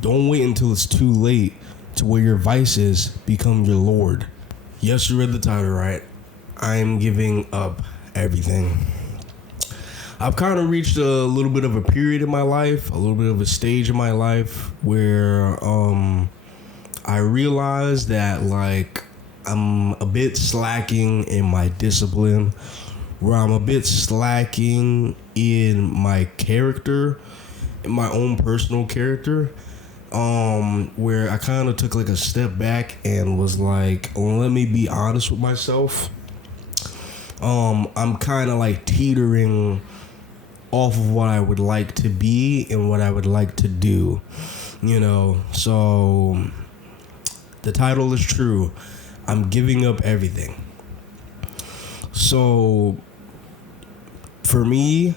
Don't wait until it's too late to where your vices become your lord. Yes, you read the title right. I'm giving up everything. I've kind of reached a little bit of a period in my life, a little bit of a stage in my life where I realized that like I'm a bit slacking in my discipline, where I'm a bit slacking in my character, in my own personal character, where I kind of took like a step back and was like, let me be honest with myself. I'm kind of like teetering off of what I would like to be and what I would like to do, you know. So the title is true. I'm giving up everything. So for me,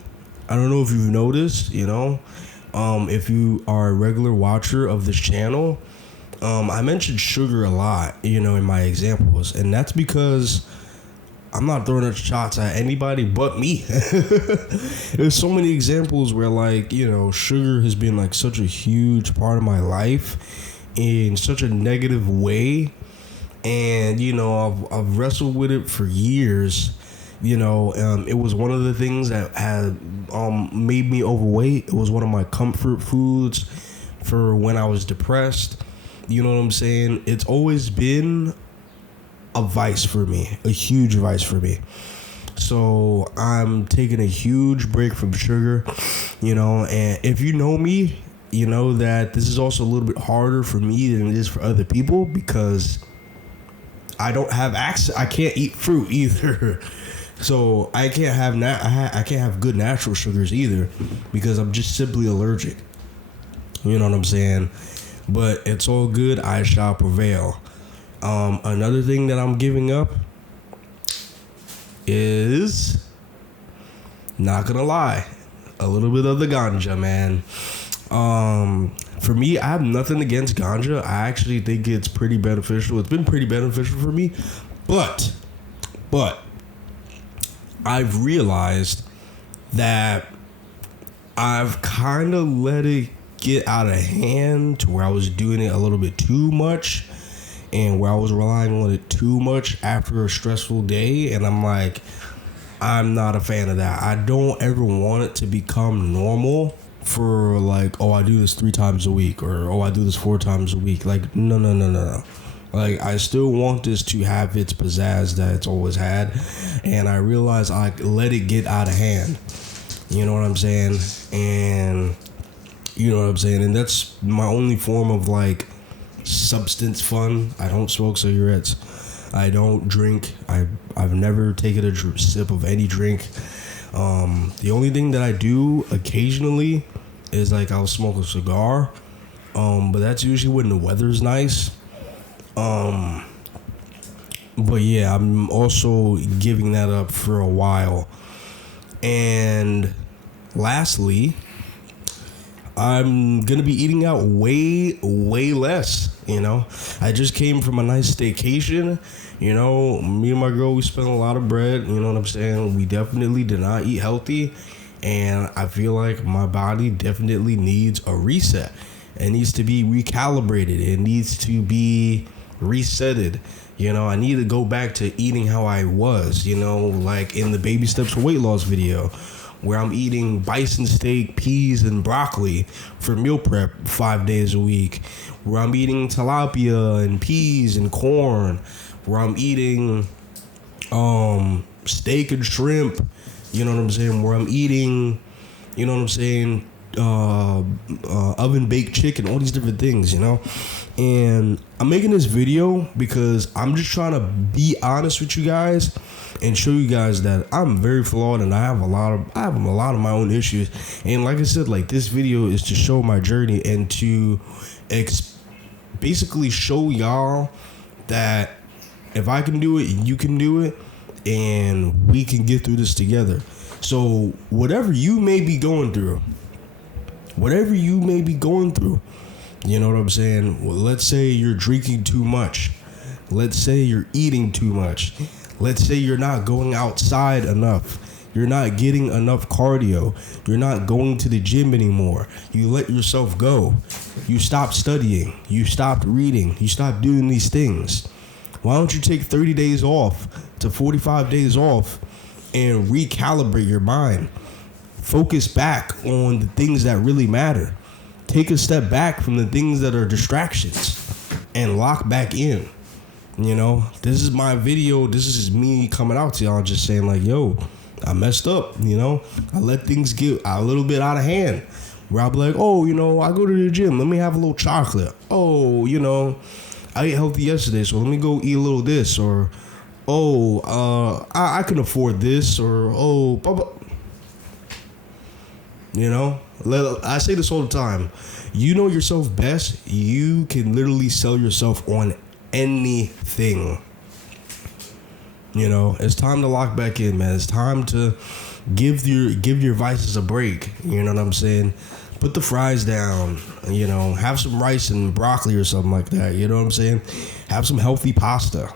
I don't know if you've noticed, you know, if you are a regular watcher of this channel, I mentioned sugar a lot, you know, in my examples, and that's because I'm not throwing out shots at anybody but me. There's so many examples where, like, you know, sugar has been like such a huge part of my life in such a negative way. And, you know, I've wrestled with it for years. You know, it was one of the things that had made me overweight. It was one of my comfort foods for when I was depressed. You know what I'm saying? It's always been a vice for me, a huge vice for me. So I'm taking a huge break from sugar, you know, and if you know me, you know that this is also a little bit harder for me than it is for other people because I don't have access. I can't eat fruit either. So I can't have I can't have good natural sugars either because I'm just simply allergic. You know what I'm saying? But it's all good. I shall prevail. Another thing that I'm giving up is, not gonna lie, a little bit of the ganja, man. For me, I have nothing against ganja. I actually think it's pretty beneficial. It's been pretty beneficial for me. But I've realized that I've kind of let it get out of hand to where I was doing it a little bit too much and where I was relying on it too much after a stressful day. And I'm like, I'm not a fan of that. I don't ever want it to become normal for like, oh, I do this 3 times a week or, oh, I do this 4 times a week. Like, no. Like, I still want this to have its pizzazz that it's always had. And I realize I let it get out of hand. You know what I'm saying? And you know what I'm saying? And that's my only form of like substance fun. I don't smoke cigarettes. I don't drink. I've never taken a sip of any drink. The only thing that I do occasionally is like I'll smoke a cigar. But that's usually when the weather's nice. But yeah, I'm also giving that up for a while. And lastly, I'm gonna be eating out way less, you know. I just came from a nice staycation, you know. Me and my girl, we spent a lot of bread, you know what I'm saying. We definitely did not eat healthy, and I feel like my body definitely needs a reset. It needs to be recalibrated. It needs to be resetted. You know, I need to go back to eating how I was, you know, like in the Baby Steps for Weight Loss video, where I'm eating bison steak, peas, and broccoli for meal prep 5 days a week, where I'm eating tilapia and peas and corn, where I'm eating steak and shrimp, you know what I'm saying, where I'm eating, you know what I'm saying, oven baked chicken, all these different things, you know. And I'm making this video because I'm just trying to be honest with you guys and show you guys that I'm very flawed and I have a lot of my own issues. And like I said, like, this video is to show my journey and to basically show y'all that if I can do it, you can do it, and we can get through this together. So whatever you may be going through, you know what I'm saying? Well, let's say you're drinking too much. Let's say you're eating too much. Let's say you're not going outside enough. You're not getting enough cardio. You're not going to the gym anymore. You let yourself go. You stopped studying. You stopped reading. You stopped doing these things. Why don't you take 30 days off to 45 days off and recalibrate your mind? Focus back on the things that really matter. Take a step back from the things that are distractions and lock back in. You know, this is my video. This is just me coming out to y'all just saying like, yo, I messed up. You know, I let things get a little bit out of hand. Where I'll be like, oh, you know, I go to the gym. Let me have a little chocolate. Oh, you know, I ate healthy yesterday, so let me go eat a little this. Or, oh, I can afford this. Or, oh, blah, blah. You know, I say this all the time. You know yourself best. You can literally sell yourself on anything. You know, it's time to lock back in, man. It's time to give your vices a break. You know what I'm saying? Put the fries down. You know, have some rice and broccoli or something like that. You know what I'm saying? Have some healthy pasta.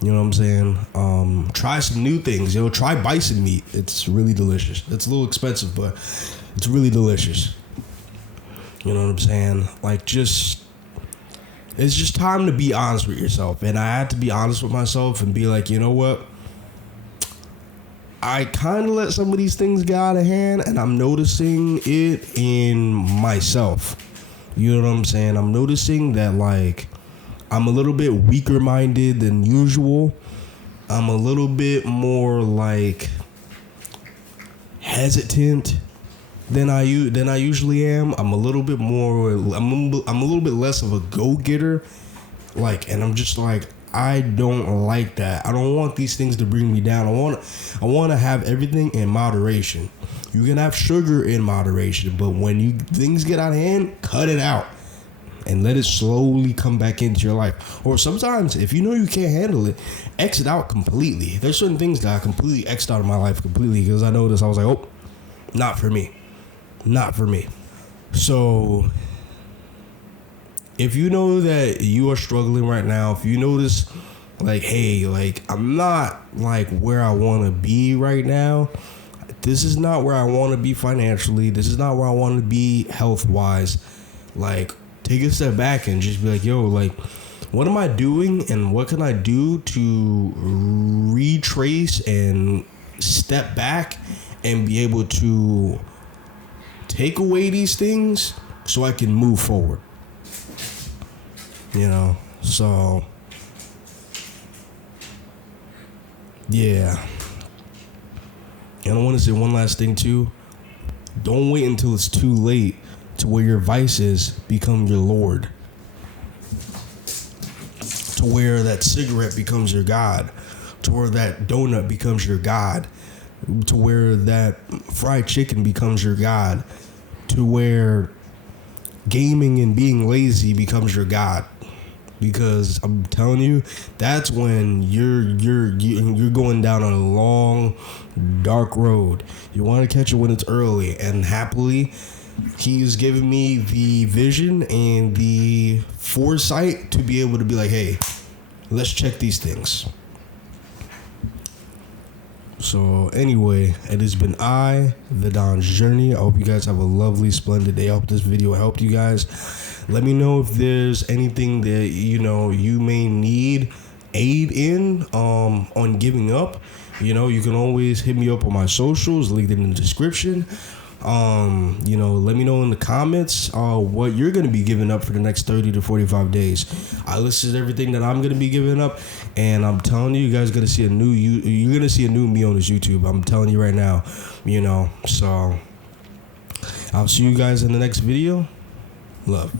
You know what I'm saying? Try some new things. You know, try bison meat. It's really delicious. It's a little expensive, but it's really delicious. You know what I'm saying? Like, it's just time to be honest with yourself. And I had to be honest with myself and be like, you know what? I kind of let some of these things get out of hand, and I'm noticing it in myself. You know what I'm saying? I'm noticing that, like, I'm a little bit weaker minded than usual. I'm a little bit more, like, hesitant than I usually am. I'm a little bit more. I'm a little bit less of a go-getter. Like, and I'm just like, I don't like that. I don't want these things to bring me down. I want to have everything in moderation. You can have sugar in moderation, but when things get out of hand, cut it out and let it slowly come back into your life. Or sometimes, if you know you can't handle it, exit out completely. There's certain things that I completely X'd out of my life completely because I noticed I was like, oh, not for me. Not for me. So if you know that you are struggling right now, if you notice, like, hey, like, I'm not, like, where I want to be right now. This is not where I want to be financially. This is not where I want to be health-wise. Like, take a step back and just be like, yo, like, what am I doing and what can I do to retrace and step back and be able to take away these things so I can move forward. You know, so yeah. And I want to say one last thing too. Don't wait until it's too late to where your vices become your lord. To where that cigarette becomes your god. To where that donut becomes your god. To where that fried chicken becomes your god. To where gaming and being lazy becomes your god. Because I'm telling you, that's when you're going down on a long, dark road. You want to catch it when it's early, and happily, he's giving me the vision and the foresight to be able to be like, hey, let's check these things. So anyway, it has been the Don's Journey. I hope you guys have a lovely, splendid day. I hope this video helped you guys. Let me know if there's anything that, you know, you may need aid in on giving up. You know, you can always hit me up on my socials, linked in the description. You know, let me know in the comments what you're going to be giving up for the next 30 to 45 days. I listed everything that I'm going to be giving up, and I'm telling you, you guys going to see you're going to see a new me on this YouTube. I'm telling you right now, you know. So I'll see you guys in the next video. Love.